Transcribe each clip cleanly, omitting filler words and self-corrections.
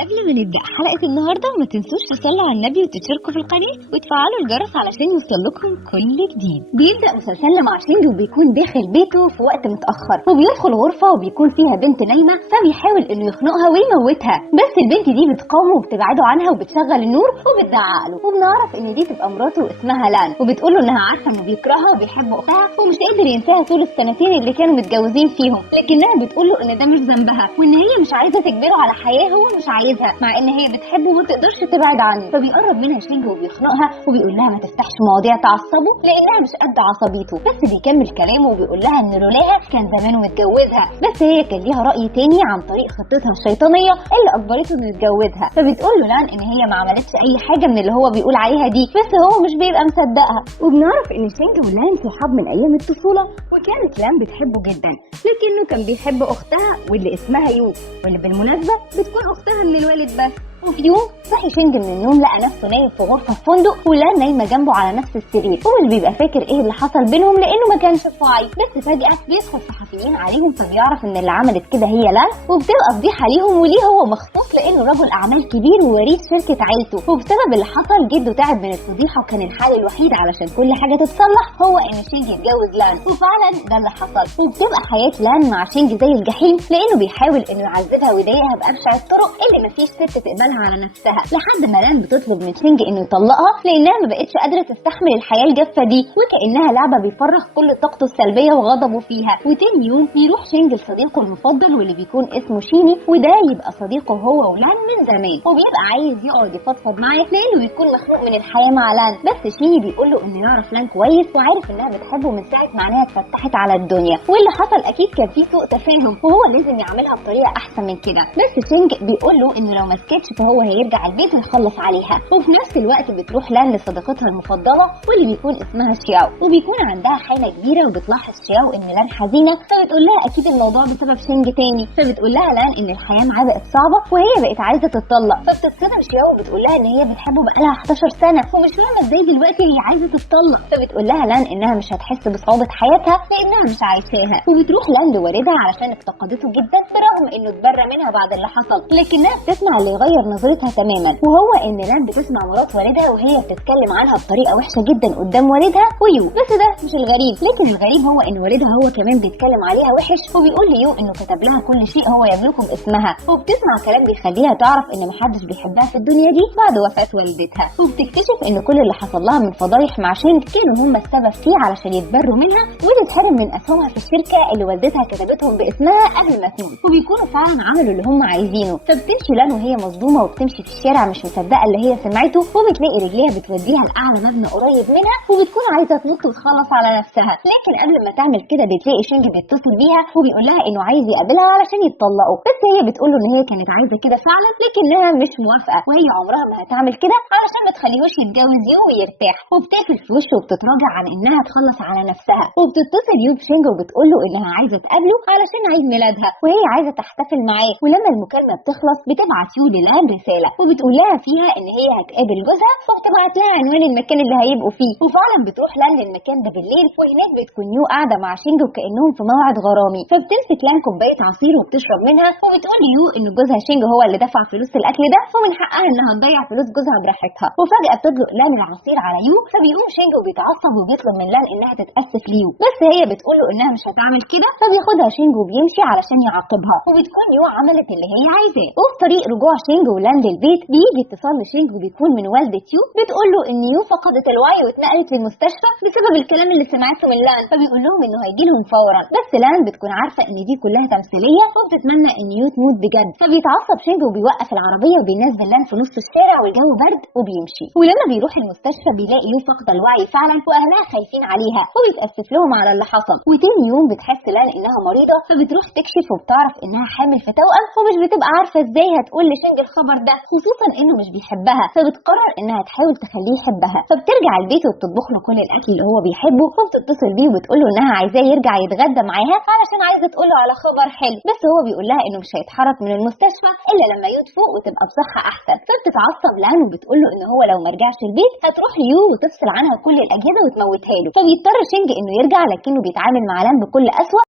قبل ما نبدأ حلقة النهاردة ما تنسوش تصلوا على النبي وتشتركوا في القناة وتفعلوا الجرس علشان يوصلكم كل جديد. بيبدأ مسلسلنا مع شينجي وبيكون داخل بيته في وقت متأخر، وبيدخل غرفة وبيكون فيها بنت نايمة، فبيحاول انه يخنقها ويموتها، بس البنت دي بتقاومه وبتبعده عنها وبتشغل النور وبتزعق له، وبنعرف ان دي تبقى مراته اسمها لان، وبتقول له انها عارفة انه بيكرهها وبيحب اختها ومش قادر ينساها طول السنتين اللي كانوا متجوزين فيهم، لكنها بتقول له ان ده مش ذنبها وان هي مش عايزة تجبره على حياة هو مش عايزها، مع ان هي بتحبه وما تقدرش تبعد عنه. فبيقرب منها شينجي وبيخنقها وبيقول لها ما تفتحش مواضيع تعصبه لانها مش قد عصبيته، بس بيكمل كلامه وبيقول لها ان لولاها كان زمانه متجوزها، بس هي كان ليها راي تاني عن طريق خطتها الشيطانيه اللي اجبرته انه يتجوزها. فبتقول له لان ان هي ما عملتش اي حاجه من اللي هو بيقول عليها دي، بس هو مش بيبقى مصدقها. وبنعرف ان شينجي ولان صحاب من ايام الطفوله، وكانت لان بتحبه جدا، لكنه كان بيحب اختها واللي اسمها يو، واللي بالمناسبه بتكون اختها من الوالد بس. وفي يوم صحي شينجي من النوم لقى نفسه نايم في غرفه في فندق ولان نايمه جنبه على نفس السرير، ومش بيبقى فاكر ايه اللي حصل بينهم لانه ما كانش واعي، بس فجاه بيدخل صحفيين عليهم فبيعرف ان اللي عملت كده هي لان، وبتبقى فضيحه ليهم وليه هو مخطوف لانه رجل اعمال كبير ووريث شركه عيلته، وبسبب اللي حصل جده تعب من الفضيحه وكان الحل الوحيد علشان كل حاجه تتصلح هو ان شينجي يتجوز لان، وفعلا ده اللي حصل. وبتبقى حياه لان مع شينجي زي الجحيم لانه بيحاول انه يعذبها ويضايقها بابشع الطرق اللي مفيش ست تقبلها على نفسها، لحد ما لان بتطلب من شينجي انه يطلقها لانها ما بقتش قادره تستحمل الحياه الجافه دي، وكانها لعبه بيفرغ كل طاقته السلبيه وغضبه فيها. وتاني يوم بيروح شينجي لصديقه المفضل واللي بيكون اسمه شيني، وده يبقى صديقه هو ولان من زمان، وبيبقى عايز يقعد يفضفض معاه لانه بيكون مخنوق من الحياه مع لان، بس شيني بيقول له انه يعرف لان كويس وعارف انها بتحبه من ساعه ما عينيها اتفتحت على الدنيا، واللي حصل اكيد كان فيه سوء تفاهم وهو لازم يعملها بطريقه احسن من كده، بس شينجي بيقول له انه لو ما سكتش فهو هيرجع البيت ويخلص عليها. وفي نفس الوقت بتروح لان لصديقتها المفضله واللي بيكون اسمها شياو، وبيكون عندها حاله كبيره وبتلاحظ شياو ان لان حزينه، فبتقول لها اكيد الموضوع بسبب شينجي تاني، فبتقول لها لان ان الحياه معاه بقت صعبه وهي بقت عايزه تتطلق، فبتتصدم شياو وبتقول لها ان هي بتحبه بقالها 11 سنه ومش فاهمه ازاي دلوقتي هي عايزه تتطلق، فبتقول لها لان انها مش هتحس بصعوبه حياتها لانها مش عايشاها. وبتروح لان لوالدها علشان افتقدته جدا برغم انه اتبرى منها بعد اللي حصل، لكنها بتسمع اللي يغير نظرتها تماما، وهو ان لان بتسمع مرات والدها وهي بتتكلم عنها بطريقه وحشه جدا قدام والدها ويو، بس ده مش الغريب، لكن الغريب هو ان والدها هو كمان بيتكلم عليها وحش وبيقول ليو انه كتب لها كل شيء هو يملكه باسمها، وبتسمع كلام بيخليها تعرف ان محدش بيحبها في الدنيا دي بعد وفاه والدتها، وبتكتشف ان كل اللي حصل لها من فضايح مع شينج كانوا هم السبب فيه علشان يتبروا منها وتتحرم من اسهمها في الشركه اللي والدتها كتبتهم باسمها قبل ما تموت، وبيكونوا فعلا عملوا اللي هم عايزينه. فبتمشي لان وهي مصدومه وبتمشي في الشارع مش مصدقه اللي هي سمعته، وبتلاقي رجليها بتوديها لاعلى مبنى قريب منها وبتكون عايزه تنط وتخلص على نفسها، لكن قبل ما تعمل كده بتلاقي شينجي بيتصل بيها وبيقول لها انه عايز يقابلها علشان يتطلقوا، بس هي بتقول له ان هي كانت عايزه كده فعلا لكنها مش موافقه، وهي عمرها ما هتعمل كده علشان ما تخليهوش يتجوز يو ويرتاح، وبتقفل في وشه وبتتراجع عن انها تخلص على نفسها، وبتتصل يو بشينجي وبتقول له انها عايزه تقابله علشان عيد ميلادها وهي عايزه تحتفل معاه. ولما المكالمه بتخلص بتبعت يو للان رساله وبتقول لها فيها ان هي هتقابل جوزها، وبتبعت لها عنوان المكان اللي هيبقوا فيه، وفعلا بتروح لان للمكان ده بالليل، وهناك بتكون يو قاعده مع شينجي وكانهم في موعد غرامي، فبتمسك لان كوبايه عصير وبتشرب منها، وبتقول يو ان جوزها شينجي هو اللي دفع فلوس الاكل ده ومن حقها انها تضيع فلوس جوزها براحتها. وفجاه بتطلق لان العصير على يو، فبيقوم شينجي وبيتعصب وبيطلب من لان انها تتاسف ليو، بس هي بتقول له انها مش هتعمل كده، فبياخدها شينجي وبيمشي علشان يعاقبها، وبتكون يو عملت اللي هي عايزاه. وفي طريق رجوع شينجي ولان للبيت بيجي اتصال لشينجي وبيكون من والدة يو بتقول له ان يو فقدت الوعي واتنقلت للمستشفى بسبب الكلام اللي سمعته من لان، فبيقول لهم انه هيجي لهم فورا، بس لان بتكون عارفه ان دي كلها تمثيليه وبتتمنى ان يو تموت بجد، فبيتعصب شينجي وبيوقف العربيه وبينزل لان في نص الشارع والجو برد وبيمشي. ولما بيروح المستشفى بيلاقي يو فاقده الوعي فعلا واهلها خايفين عليها وبيتاسف لهم على اللي حصل. وتاني يوم بتحس لان انها مريضه فبتروح تكشف وبتعرف انها حامل في توأم، ومش بتبقى عارفه ازاي هتقول لشينجي الخبر ده خصوصا انه مش بيحبها، فبتقرر انها تحاول تخليه يحبها، فبترجع البيت وبتطبخ له كل الاكل اللي هو بيحبه، وبتتصل بيه وبتقول له انها عايزاه يرجع يتغدى معاها علشان عايزه تقول له على خبر حلو، بس هو بيقول لها انه مش هيتحرك من المستشفى الا لما يدفق وتبقى بصحه احسن، فبتتعصب لان وبتقول له ان هو لو ما رجعش البيت هتروح ليو وتفصل عنها كل الاجهزه وتموتها له، فبيضطر شينجي انه يرجع لكنه بيتعامل مع لان بكل قسوه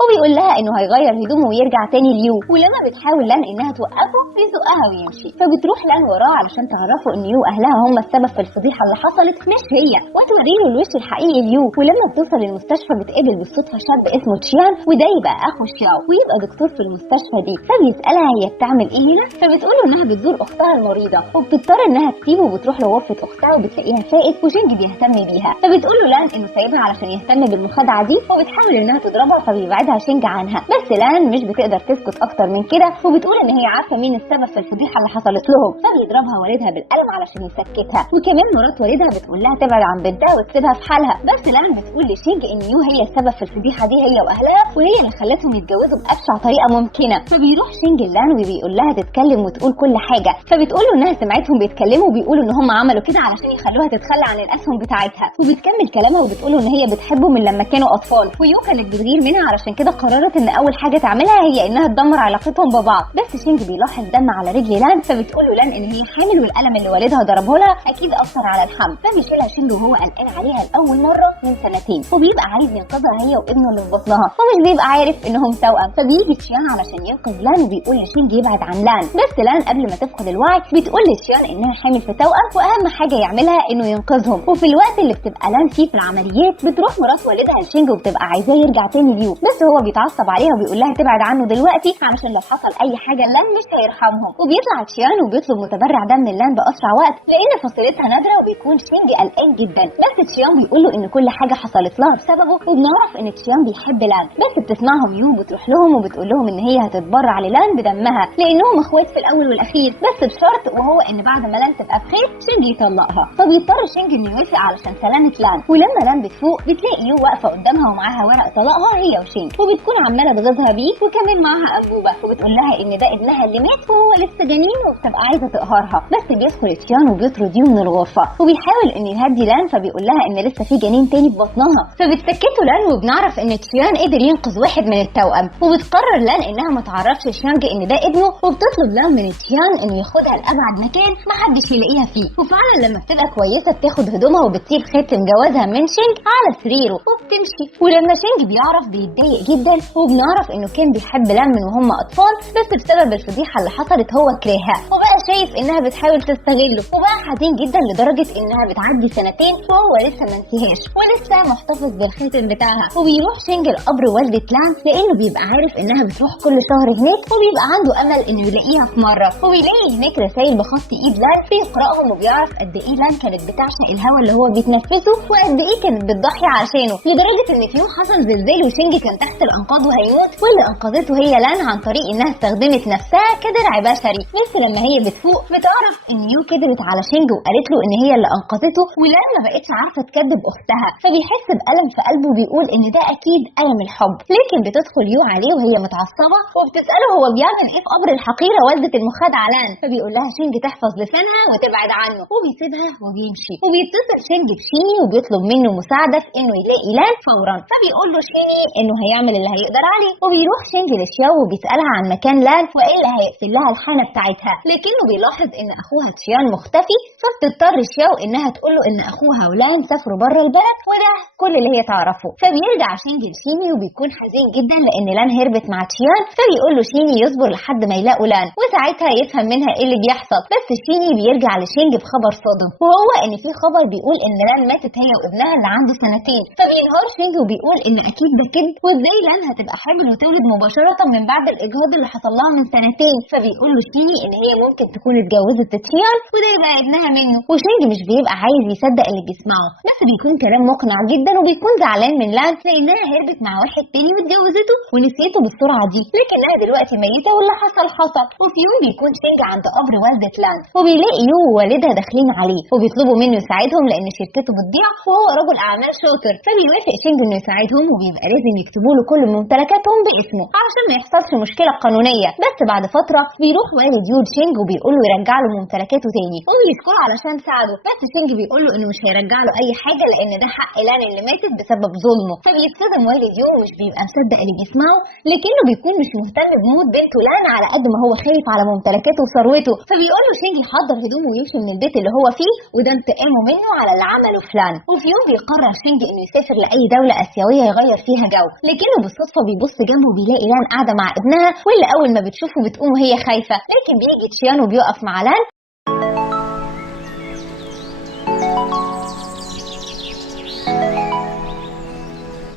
وبيقول لها انه هيغير هدومه ويرجع تاني ليو. ولما بتحاول لان انها توقفه بيزقها ويمشي، فبتروح لان وراه علشان تعرفه ان يو اهلها هم السبب في الفضيحه اللي حصلت مش هي، وتوريله الوش الحقيقي ليو. ولما بتوصل المستشفى بتقابل بالصدفه شاب اسمه تشيان، وده يبقى اخو شياو ويبقى دكتور في المستشفى دي. فبيسالها هي بتعمل ايه هنا، فبتقوله انها بتزور اختها المريضه، وبتضطر انها تسيبه وبتروح لغرفه اختها وبتلاقيها فائت وشينج بيهتم بيها. فبتقوله لان انه سايبها علشان يهتم بالمخادعه دي، وبتحاول انها تضربها فبيبعدها شينج عنها. بس لان مش بتقدر تسكت اكتر من كده، وبتقول ان هي عارفه مين السبب في الفضيحه اللي حصلت لهم، فبيضربها والدها بالقلم علشان يسكتها. وكمان مرات والدها بتقول لها تبعد عن بنتها وتسيبها في حالها. بس لان بتقول لشينج ان يو هي السبب في الفضيحه دي هي واهلها، وهي اللي خلتهم يتجوزوا بابشع طريقه ممكنه. فبيروح شينج لان وبيقول لها تتكلم وتقول كل حاجه، فبتقول له انها سمعتهم بيتكلموا وبيقولوا ان هم عملوا كده علشان يخلوها تتخلى عن الاسهم بتاعتها. وبتكمل كلامها وبتقول له ان هي بتحبه من لما كانوا اطفال، ويو كانت بتغير منها علشان كده قررت ان اول حاجه تعملها هي انها تدمر علاقتهم ببعض. بس شينج بيلاحظ دم على رجل لان، فبتقول له لان ان هي حامل والقلم اللي والدها ضربه لها اكيد اثر على الحمل. فبيشيلها شينج وهو قلقان عليها لاول مره من سنتين، وبيبقى عايز ينقذها هي وابنه اللي في بطنها، ومش بيبقى عارف انهم توأم. فبيجي تشيان علشان ينقذ لان وبيقول لشينج يبعد عن لان. بس لان قبل ما تفقد الوعي بتقول لتشيان انها حامل في توأم، واهم حاجه يعملها انه ينقذهم. وفي الوقت اللي بتبقى لان فيه في العمليات بتروح مرات والدها لشينج وبتبقى عايزاه يرجع تاني ليو، بس هو بيتعصب عليها وبيقول لها تبعد عنه دلوقتي علشان لو حصل اي حاجه لان مش هيرحمهم. وبيطلع تشيان وبيطلب متبرع دم لان باسرع وقت لان فصيلتها نادره، وبيكون شينج قلقان جدا. بس تشيان بيقول له ان كل حاجه حصلت لها بسببه، وبنعرف ان تشيان بيحب لان. بس بتسمعهم يو بتروح لهم وبتقول لهم ان هي هتتبرع للان بدمها لانهم اخوات في الاول والاخير، بس بشرط وهو ان بعد ما لان تبقى بخير شينج يطلقها. فبيضطر شينج انه يوافق علشان سلامه لان. ولما لان بتفوق بتلاقي يو واقفه قدامها ومعاها ورق طلاقها هي وشينج، وبتكون عماله تغيظها بيه، وكمان معاها انبوبه، وبتقول لها ان ده ابنها اللي مات وهو لسه جنين، وبتبقى عايزه تقهرها. بس بيدخل تشيان وبيطرد يو من الغرفه، وبيحاول انه يهدي لان، فبيقول لها ان لسه في جنين تاني في بطنها. فبتسكته لان، وبنعرف ان تشيان قدر ينقذ واحد من التوأم. وبتقرر لان انها ما تعرفش شيانج ان ده ابنه، وبتطلب لان من تشيان انه ياخدها لابعد مكان ما حدش يلاقيها فيه. وفعلا لما بتبقى كويسه بتاخد هدومها وبتسيب خاتم جوازها من شينج على سريره وبتمشي. ولما شينج بيعرف بيتضايق جدا، وبنعرف انه كان بيحب لان من وهم اطفال، بس بسبب الفضيحه اللي حصلت هو كرهها، وبقى شايف انها بتحاول تستغله، وبقى حزين جدا لدرجه انها بتعدي سنتين وهو لسه ما نسيهاش ولسه محتفظ بالخاتم بتاعها. وبيروح شينج لقبر والدة لان لانه بيبقى عارف انها بتروح كل شهر هناك، وبيبقى عنده امل انه يلاقيها في مره. وبيلاقي هناك رسائل بخط ايد لان بيقراهم، وبيعرف قد ايه لان كانت بتعشق الهواء اللي هو بيتنفسه، وقد ايه كانت بتضحي عشانه، لدرجه ان في يوم حصل زلزال وشينج كان تحت الانقاض وهيموت، واللي انقذته هي لان عن طريق انها استخدمت نفسها كدرع بشري. بس لما هي بتفوق بتعرف ان يو كدبت على شينج وقالت له ان هي اللي انقذته، ولان ما بقتش عارفه تكذب اختها، فبيحس بألم في قلبه وبيقول ان ده اكيد ألم الحب. لكن بتدخل يو عليه وهي متعصبه وبتساله هو بيعمل ايه في قبر الحقيره والدة المخادعه لان، فبيقول لها شينج تحفظ لسانها وتبعد عنه، وبيسيبها وبيمشي. وبيتصل شينج بشيني وبيطلب منه مساعده في انه يلاقي لان فورا، فبيقول له شيني انه هيعمل اللي هيقدر عليه. وبيروح شينج لشياو وبيسالها عن مكان لان والا هيقفل لها الحانه بتاعتها، لكنه بيلاحظ ان اخوها تشيان مختفي، فبتضطر شياو انها تقول له ان اخوها ولان سافروا بره البلد، وده كل اللي هي تعرفه. فبيرجع شينج لشيني وبيكون حزين جدا لان لان هربت مع تشيان، فبيقول له شيني يصبر لحد ما يلاقوا لان وساعتها يفهم منها ايه اللي بيحصل. بس شيني بيرجع لشينج بخبر صادم، وهو ان في خبر بيقول ان لان ماتت هي وابنها اللي عنده سنتين. فبينهار شينج وبيقول ان اكيد ده كذب، وازاي لان هتبقى حامل وتولد مباشره من بعد الاجهاض اللي حصل لها من سنتين. فبيقول له شيني ان هي ممكن تكون اتجوزت تشيان وده يبقى ابنها منه. وشينج مش بيبقى عايز يصدق اللي بيسمعه، بس بيكون كلام مقنع جدا، وبيكون زعلان من لان لانها هربت مع واحد تاني واتجوزته ونسيته بالسرعه دي، لكنها دلوقتي ميته واللي حصل حصل. وفي يوم بيكون شينج عند قبر والدة لان، وبيلاقي يو ووالدها داخلين عليه وبيطلبوا منه يساعدهم لان شركته بتضيع وهو رجل اعمال شاطر. فبيوافق شينج انه يساعدهم، وبيبقى لازم يكتبوا له كل ممتلكاتهم باسمه علشان ما يحصلش مشكله قانونيه. بس بعد فتره بيروح والد يو شينج وبيقول له يرجع له ممتلكاته تاني، وبيشكره علشان ساعده. بس شينج بيقول له انه مش هيرجع له اي حاجه لان ده حق لان اللي ماتت بسبب ظلمه. فبيتصدم والد يو ومش بيبقى مصدق اللي بيسمعه، لكنه بيكون مش مهتم بموت بنته لان على قد ما هو خايف على ممتلكاته وثروته. فبيقول له شينج يحضر هدومه ويمشي من البيت اللي هو فيه، وده انتقامه منه على اللي عمله فلان. وفي يوم بيقرر شينج انه يسافر لاي دوله اسيويه يغير فيها جو، لكن لكنه بالصدفه بيبص جنبه بيلاقي لان قاعده مع ابنها، واللي اول ما بتشوفه بتقوم وهي خايفه، لكن بيجي تشيان وبيقف مع لان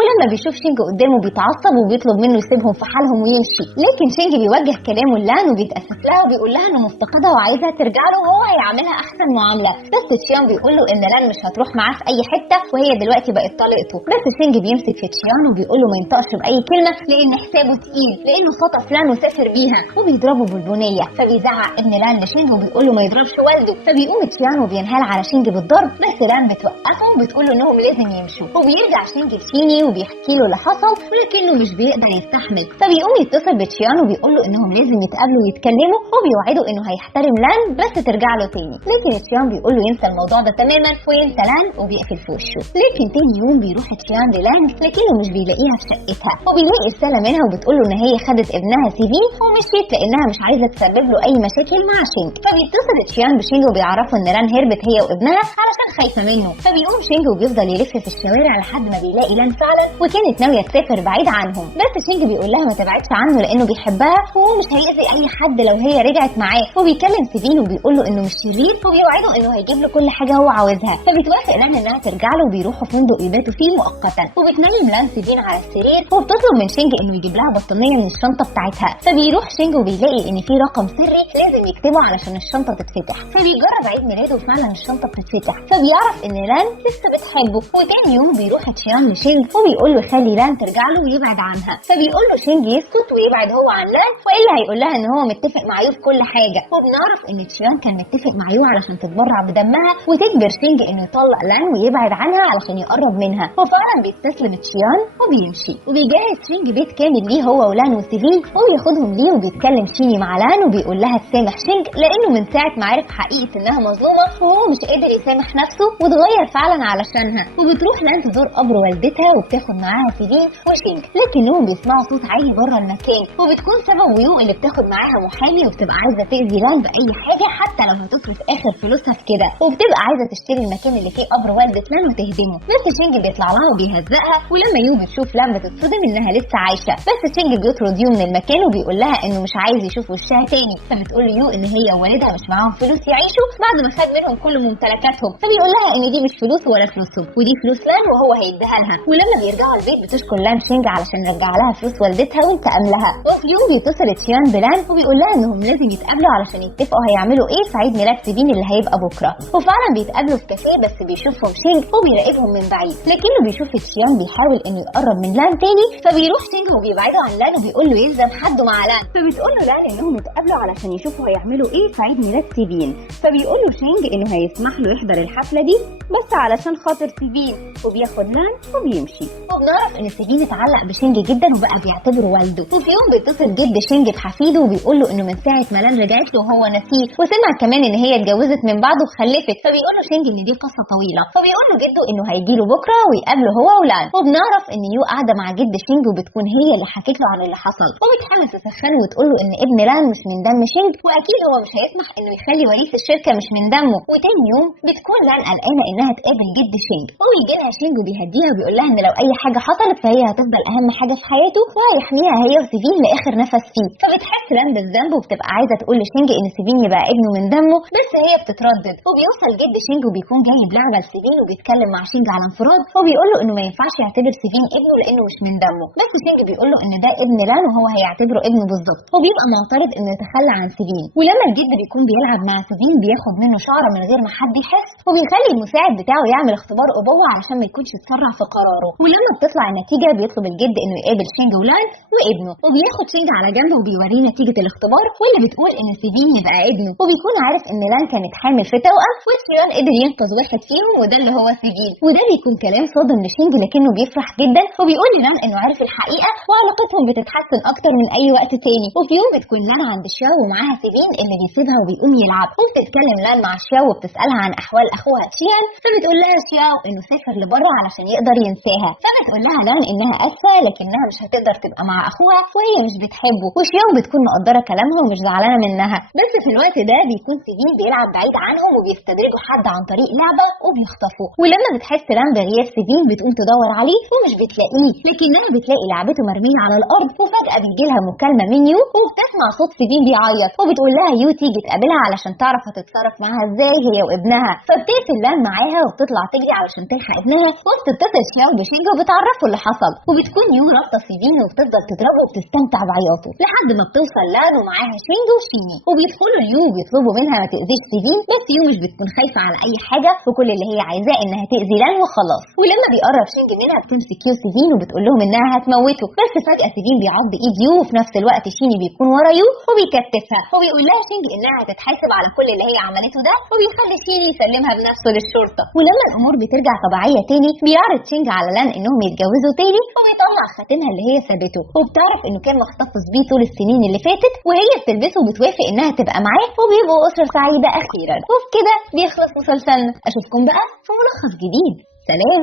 ولما بيشوف شينج قدامه بيتعصب وبيطلب منه يسيبهم في حالهم ويمشي، لكن شينج بيوجه كلامه لان وبيتأسف لها وبيقول لها انه مفتقدها وعايزها ترجع له وهو هيعملها احسن معامله، بس تشيان بيقول له ان لان مش هتروح معاه في اي حته وهي دلوقتي بقت طليقته، بس شينج بيمسك في تشيان وبيقول له ما ينطقش باي كلمه لان حسابه تقيل، لانه خطف لان وسافر بيها، وبيضربه بالبنيه، فبيزعق ابن لان لشينج وبيقول له ما يضربش والده، فبيقوم تشيان وبينهال على شينج بالضرب، بس لان بتوقفه وبتقول له انهم لازم يمشوا، وبيرجع شينج لشيني وبيحكي له اللي حصل ولكنه مش بيقدر يستحمل، فبيقوم يتصل بتشيان وبيقول له انهم لازم يتقابلوا ويتكلموا، وبيوعده انه هيحترم لان بس ترجع له تاني، لكن تشيان بيقول له ينسى الموضوع ده تماما وينسى لان وبيقفل في وشه. لكن تاني يوم بيروح تشيان للان لكنه مش بيلاقيها في شقتها، وبيلاقي رساله منها وبتقول له ان هي خدت ابنها سيفين ومشيت لانها مش عايزه تسبب له اي مشاكل مع شينج، فبيتصل تشيان بشينج وبيعرفوا ان لان هربت هي وابنها علشان خايفه منه، فبيقوم شينج وبيفضل يلف في الشوارع لحد ما بيلاقي لان فعلا وكانت ناويه تسافر بعيد عنهم، بس شينج بيقول لها ما تبعدش عنه لانه بيحبها وهو مش هيأذي اي حد لو هي رجعت معاه، وبيكلم سيفين وبيقول له انه مش شرير وبيوعده انه هيجيب له كل حاجه هو عاوزها، فبتوافق لان انها ترجع له وبيروحوا فندق يباتوا فيه مؤقتا، وبتنيم لان سيفين على السرير وبتطلب من شينج انه يجيب لها بطانيه من الشنطه بتاعتها، فبيروح شينج وبيلاقي ان في رقم سري لازم يكتبه علشان الشنطه تتفتح، فبيجرب عيد ميلاده وفعلا الشنطه بتتفتح، فبيعرف ان لان لسه بتحبه، وتاني يوم بيروح تشيان لشينج وبيقول له خلي لان ترجع له ويبعد عنها، فبيقول له شينج يسكت ويبعد هو عن لان والا هيقول لها ان هو متفق مع يو في كل حاجه، وبنعرف ان تشيان كان متفق مع يو علشان تتبرع بدمها وتجبر شينج انه يطلق لان ويبعد عنها علشان يقرب منها، وفعلا بيستسلم تشيان وبيمشي، وبيجهز شينج بيت كامل ليه هو ولان وسيفين، وبياخدهم ليه وبيتكلم شيني مع لان وبيقول لها تسامح شينج لانه من ساعه ما عرف حقيقه انها مظلومه وهو مش قادر يسامح نفسه واتغير فعلا علشانها، وبتروح لان تزور قبر والدتها وبتاخد معاها سيفين وشينج، لكنهم بيسمعوا صوت عالي بره المكان، وبتكون سبب يو اللي بتاخد معاها محامي وبتبقى عايزه تاذي لان باي حاجه حتى لو هتصرف اخر فلوسها في كده، وبتبقى عايزه تشتري المكان اللي فيه قبر والده لان وتهدمه، بس شينج بيطلع لها وبيهزقها، ولما يو بتشوف لان بتتصدم انها لسه عايشه، بس شينج بيطرد يو من المكان وبيقول لها انه مش عايز يشوف وشها تاني، فبتقول يو ان هي ووالدها مش معاهم فلوس يعيشوا بعد ما خد منهم كل ممتلكاتهم، فبيقول لها ان دي مش فلوسه ولا فلوسهم ودي فلوس لان وهو هيديها لها، ولما بيرجعوا البيت بتشكر لان شينج علشان رجع لها فلوس والدتها وانتقم لها، وفي يوم بيتصل تشيان بلان وبيقول لها انهم لازم يتقابلوا علشان يتفقوا هيعملوا ايه في عيد ميلاد سيفين اللي هيبقى بكره، وفعلا بيتقابلوا في كافيه بس بيشوفهم شينج وبيراقبهم من بعيد، لكنه بيشوف تشيان بيحاول انه يقرب من لان تاني، فبيروح شينج وبيبعده عن لان وبيقول له يلزم حده مع لان، فبتقول له لان انهم يتقابلوا علشان يشوفوا هيعملوا ايه في عيد ميلاد سيفين، فبيقول له شينج انه هيسمح له يحضر الحفله دي بس علشان خاطر سيفين، وبياخد لان وبيمشي، وبنعرف ان سيفين اتعلق بشينج جدا وبقى بيعتبره والده، وفي يوم بيتصل جد شينج بحفيده وبيقول له انه من ساعه ما لان رجعت له وهو نسيه، وسمع كمان ان هي اتجوزت من بعده وخلفت، فبيقول له شينج ان دي قصه طويله، فبيقول له جده انه هيجي له بكره ويقابله هو ولان، وبنعرف ان يو قاعده مع جد شينج وبتكون هي اللي حكت له عن اللي حصل، وبتحاول تسخنه وتقول له ان ابن لان مش من دم شينج واكيد هو مش هيسمح انه يخلي وريث الشركه مش من دمه، وتاني يوم بتكون لان قلقانه انها تقابل جد شينج، وبيجي لها شينج وبيهديها وبيقول لها ان لو اي حاجه حصلت فهي هتفضل اهم حاجه في حياته وهيحميها هي وسيفين لاخر نفس فيه، فبتحس لان بالذنب وبتبقى عايزه تقول لشينج ان سيفين يبقى ابنه من دمه، بس هي بتتردد، وبيوصل جد شينج وبيكون جايب لعبه لسيفين وبيتكلم مع شينج على انفراد، وبيقول له انه ما ينفعش يعتبر سيفين ابنه لانه مش من دمه، بس شينج بيقول له ان ده ابن لان وهو هيعتبره ابنه بالظبط، وبيبقى معترض انه يتخلى عن سيفين، ولما الجد بيكون بيلعب مع سيفين بياخد منه شعره من غير ما حد يحس، وبيخلي المساعد بتاعه يعمل اختبار ابوه علشان ما يكونش اتسرع في قراره، ولما بتطلع النتيجه بيطلب الجد انه يقابل شينج ولان وابنه، وبياخد شينج على جنب وبيوريه نتيجه الاختبار واللي بتقول ان سيفين يبقى ابنه، وبيكون عارف ان لان كانت حامل في توأم وتشيان قدر ينقذ واحد فيهم وده اللي هو سيفين، وده بيكون كلام صادم لشينج لكنه بيفرح جدا وبيقول لان انه عارف الحقيقه وعلاقتهم بتتحسن اكتر من اي وقت تاني، وفي يوم بتكون لان عند شياو ومعاها سيفين اللي بيسيبها وبيقوم يلعب، وبتتكلم لان مع شياو وبتسالها عن احوال اخوها تشيان، فبتقول لها شياو انه سافر لبره علشان يقدر ينساها، تقول لها لان انها اسفه لكنها مش هتقدر تبقى مع اخوها وهي مش بتحبه، وشياو بتكون مقدره كلامها ومش زعلانه منها. بس في الوقت ده بيكون سيفين بيلعب بعيد عنهم وبيستدرجوا حد عن طريق لعبه وبيخطفوه، ولما بتحس لان بغياب سيفين بتقوم تدور عليه ومش بتلاقيه، لكنها بتلاقي لعبته مرميه على الارض. وفجاه بيجي لها مكالمه من يو وبتسمع صوت سيفين بيعيط، وبتقول لها يو تيجي تقابلها علشان تعرف هتتصرف معاها ازاي هي وابنها. فبتقفل لان معاها وبتطلع تجري علشان تلحق ابنها، وبتتصل شياو بشينج وبتعرفه اللي حصل. وبتكون يو رابطه سيفين وبتفضل تضربه وبتستمتع بعياطه لحد ما بتوصل لان ومعاها شينج وشيني، وبيدخلوا ليو وبيطلبوا منها ما تاذيش سيفين. بس يو مش بتكون خايفه على اي حاجه، وكل اللي هي عايزاه انها تاذي لان وخلاص. ولما بيقرب شينج منها بتمسك يو سيفين وبتقول لهم انها هتموته. بس فجاه سيفين بيعض ايد يو، وفي نفس الوقت شيني بيكون ورا يو وبيكتفها، وبيقول لها شينج انها هتتحاسب على كل اللي هي عملته ده، وبيخلي شيني يسلمها بنفسه للشرطه. ولما الامور بترجع طبيعيه تاني بيعرض شينج على لان انهم يتجوزوا تاني، وبيطلع خاتمها اللي هي سابته، وبتعرف انه كان محتفظ بيه طول السنين اللي فاتت، وهي بتلبسه وبتوافق انها تبقى معاه، وبيبقوا اسره سعيده اخيرا. وبكده بيخلص مسلسلنا. اشوفكم بقى في ملخص جديد. سلام.